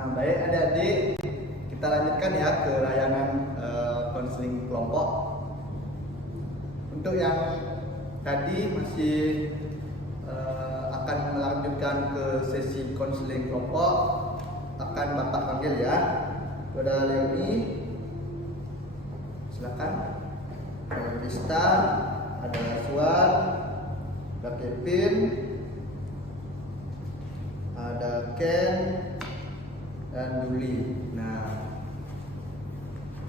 Baik adik-adik, kita lanjutkan ya ke layanan konseling kelompok. Untuk yang tadi masih akan melanjutkan ke sesi konseling kelompok, akan Bapak panggil ya. Saudara Leoni, silakan. Ada Krista, ada Suar, ada Kevin, ada Ken, dan Juli. Nah,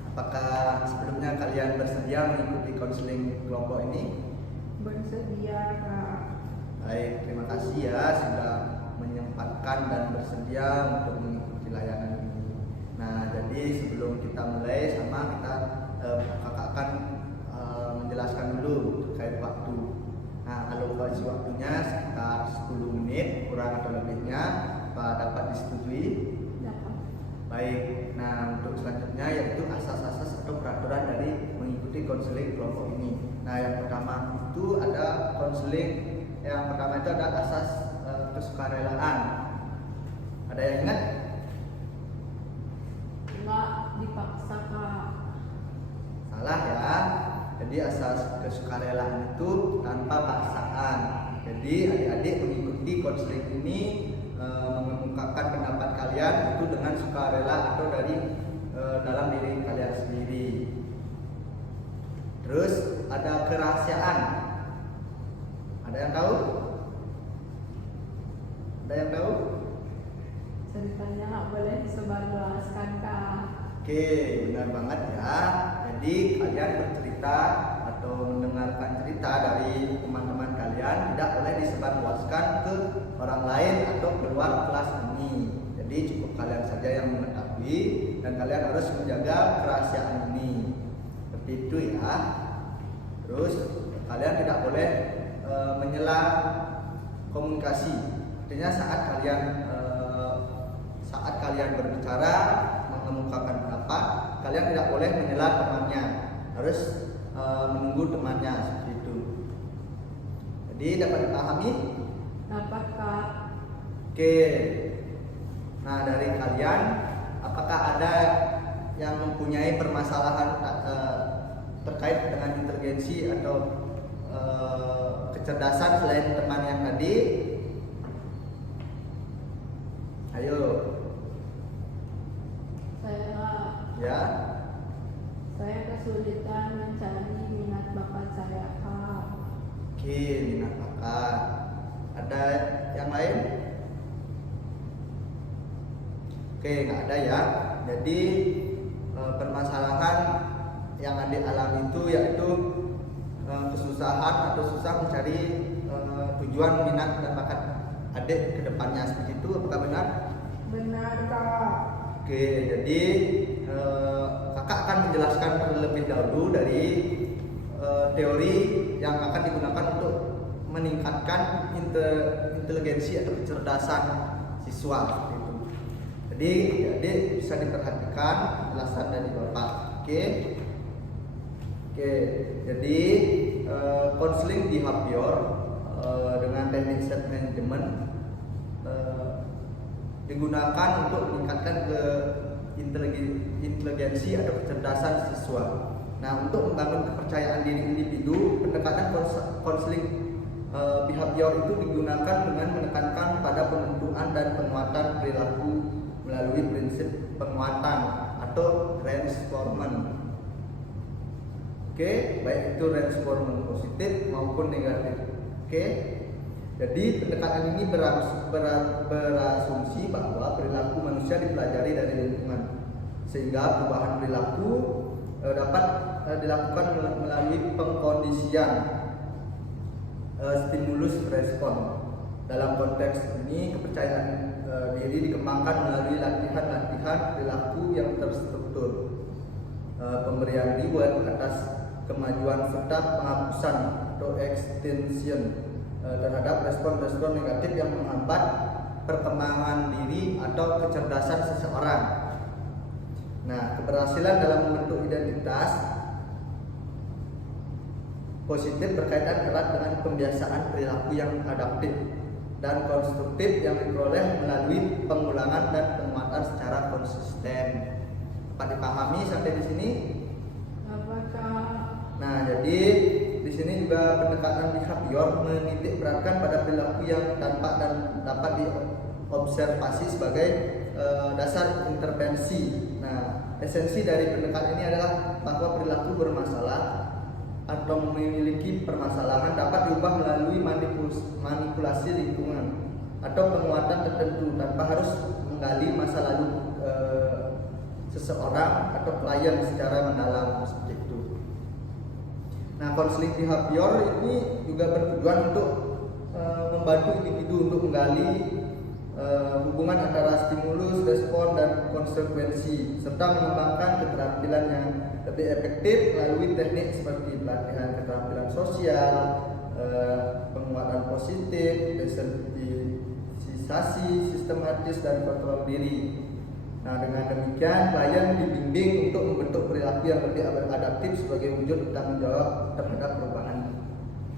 apakah sebelumnya kalian bersedia mengikuti konseling kelompok ini? Bersedia, Kak. Baik, terima kasih ya sudah menyempatkan dan bersedia untuk mengikuti layanan ini. Nah, jadi sebelum kita mulai kakak akan menjelaskan dulu terkait waktu. Nah, alokasi waktunya sekitar 10 menit kurang atau lebihnya, dapat disetujui? Dapat. Baik, nah untuk selanjutnya yaitu asas-asas atau peraturan dari mengikuti konseling kelompok ini. Nah, yang pertama itu ada asas kesukarelaan. Ada yang ingat? Enggak dipaksa, Kak. Salah ya. Jadi asas kesukarelaan itu tanpa paksaan. Jadi adik-adik mengikuti konseling ini mengemukakan pendapat kalian itu dengan sukarela atau dari dalam diri kalian sendiri. Terus ada kerahasiaan. Ada yang tahu? Ada yang tahu? Ceritanya nggak boleh disebarluaskan, Kak. Oke, benar banget ya. Jadi kalian bercerita atau mendengarkan cerita dari teman-teman kalian tidak boleh disebarluaskan ke orang lain atau keluar kelas ini. Jadi cukup kalian saja yang mengetahui dan kalian harus menjaga kerahasiaan ini. Seperti itu ya. Terus kalian tidak boleh menyela komunikasi. Artinya saat kalian berbicara mengemukakan pendapat, kalian tidak boleh menyela temannya, harus menunggu temannya seperti itu. Jadi dapat dipahami? Dapat, Kak. Oke. Nah, dari kalian apakah ada yang mempunyai permasalahan terkait dengan inteligensi atau kecerdasan selain teman yang tadi? Ayo. Ya. Saya kesulitan mencari minat bakat saya, Kak. Oke, minat bakat. Ada yang lain? Oke, nggak ada ya. Jadi permasalahan yang adik alami itu yaitu kesusahan atau susah mencari tujuan minat dan bakat adik ke depannya, seperti itu. Apakah benar? Benar, Kak. Oke, jadi kakak akan menjelaskan terlebih dahulu dari teori yang akan digunakan untuk meningkatkan inteligensi atau kecerdasan siswa. Gitu. Jadi adik bisa diperhatikan penjelasan dari Bapak. Oke, jadi konseling behavior dengan teknik set management digunakan untuk meningkatkan inteligensi atau kecerdasan siswa. Nah, untuk membangun kepercayaan diri individu, pendekatan konseling behavior itu digunakan dengan menekankan pada pembentukan dan penguatan perilaku melalui prinsip penguatan atau reinforcement. Oke, baik itu reinforcement positif maupun negatif. Oke. Jadi pendekatan ini berasumsi bahwa perilaku manusia dipelajari dari lingkungan, sehingga perubahan perilaku dapat dilakukan melalui pengkondisian stimulus respon. Dalam konteks ini, kepercayaan diri dikembangkan melalui latihan-latihan perilaku yang terstruktur, pemberian reward atas kemajuan serta penghapusan atau extinction terhadap respon-respon negatif yang menghambat perkembangan diri atau kecerdasan seseorang. Nah, keberhasilan dalam membentuk identitas positif berkaitan erat dengan pembiasaan perilaku yang adaptif. dan konstruktif yang diperoleh melalui pengulangan dan penguatan secara konsisten. Dapat dipahami sampai di sini? Dapat Kak. Nah, jadi di sini juga pendekatan behavior menitik beratkan pada perilaku yang tampak dan dapat diobservasi sebagai dasar intervensi. Nah, esensi dari pendekatan ini adalah bahwa perilaku bermasalah atau memiliki permasalahan dapat diubah melalui manipulasi lingkungan atau penguatan tertentu tanpa harus menggali masa lalu seseorang atau klien secara mendalam seperti itu. Nah, konseling behavior ini juga bertujuan untuk membantu individu untuk menggali hubungan antara stimulus, respon, dan konsekuensi serta mengembangkan keterampilan yang lebih efektif melalui teknik seperti pelatihan keterampilan sosial, penguatan positif, desensitisasi sistematis, dan kontrol diri. Nah, dengan demikian klien dibimbing untuk membentuk perilaku yang lebih adaptif sebagai wujud tanggung jawab terhadap perubahan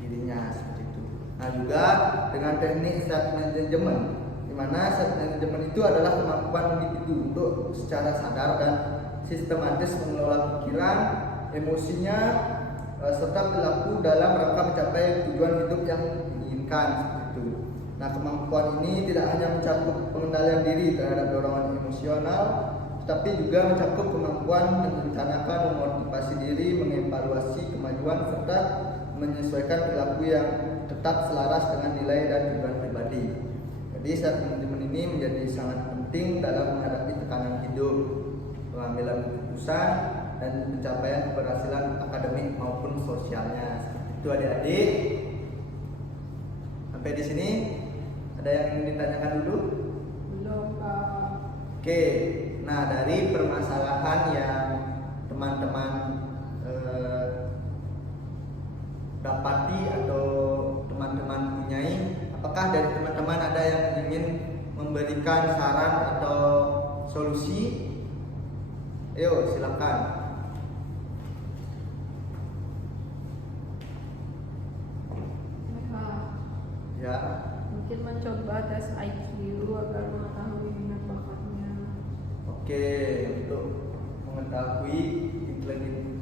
dirinya seperti itu. Nah, juga dengan teknik self management, di mana self management itu adalah kemampuan individu untuk secara sadar dan sistematis mengelola pikiran, emosinya, serta perilaku dalam rangka mencapai tujuan hidup yang diinginkan seperti itu. Nah, kemampuan ini tidak hanya mencakup pengendalian diri terhadap dorongan emosional, tetapi juga mencakup kemampuan merencanakan, memotivasi diri, mengevaluasi kemajuan, serta menyesuaikan perilaku yang tetap selaras dengan nilai dan tujuan pribadi. Jadi, self management ini menjadi sangat penting dalam menghadapi tekanan hidup, pengambilan keputusan, dan pencapaian keberhasilan akademik maupun sosialnya. Seperti itu adik-adik. Sampai di sini ada yang ingin ditanyakan dulu? Belum Kak. Oke. Nah, dari permasalahan yang teman-teman dapati atau teman-teman punyai, apakah dari teman-teman ada yang ingin memberikan saran atau solusi? Ayo, silakan. Ya. Mungkin mencoba tes IQ agar mengetahui minat bakatnya. Oke, untuk mengetahui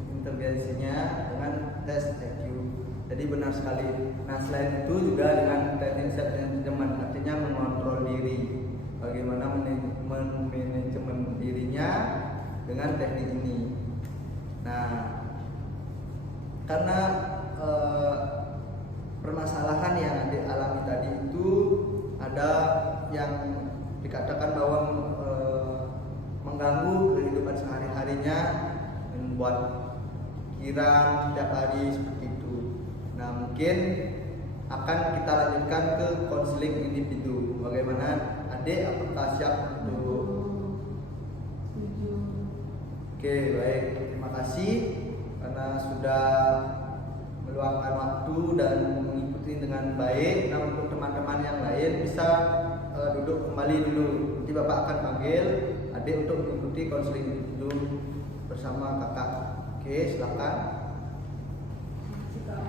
inteligensinya dengan tes IQ. Jadi benar sekali. Nah, selain itu juga dengan teknik self management, artinya mengontrol diri. Bagaimana manajemen dirinya dengan teknik ini. Nah, karena permasalahan yang dialami tadi itu ada yang dikatakan bahwa mengganggu kehidupan sehari-harinya, membuat pikiran setiap hari seperti itu. Nah, mungkin akan kita lanjutkan ke konseling individu. Bagaimana adik, apakah siap untuk? Setuju. Oke, baik. Terima kasih karena sudah meluangkan waktu dan mengikuti dengan baik. Nah, untuk teman-teman yang lain bisa duduk kembali dulu. Nanti Bapak akan panggil adik untuk mengikuti konseling individu bersama kakak. Oke, silakan. Terima kasih Kak.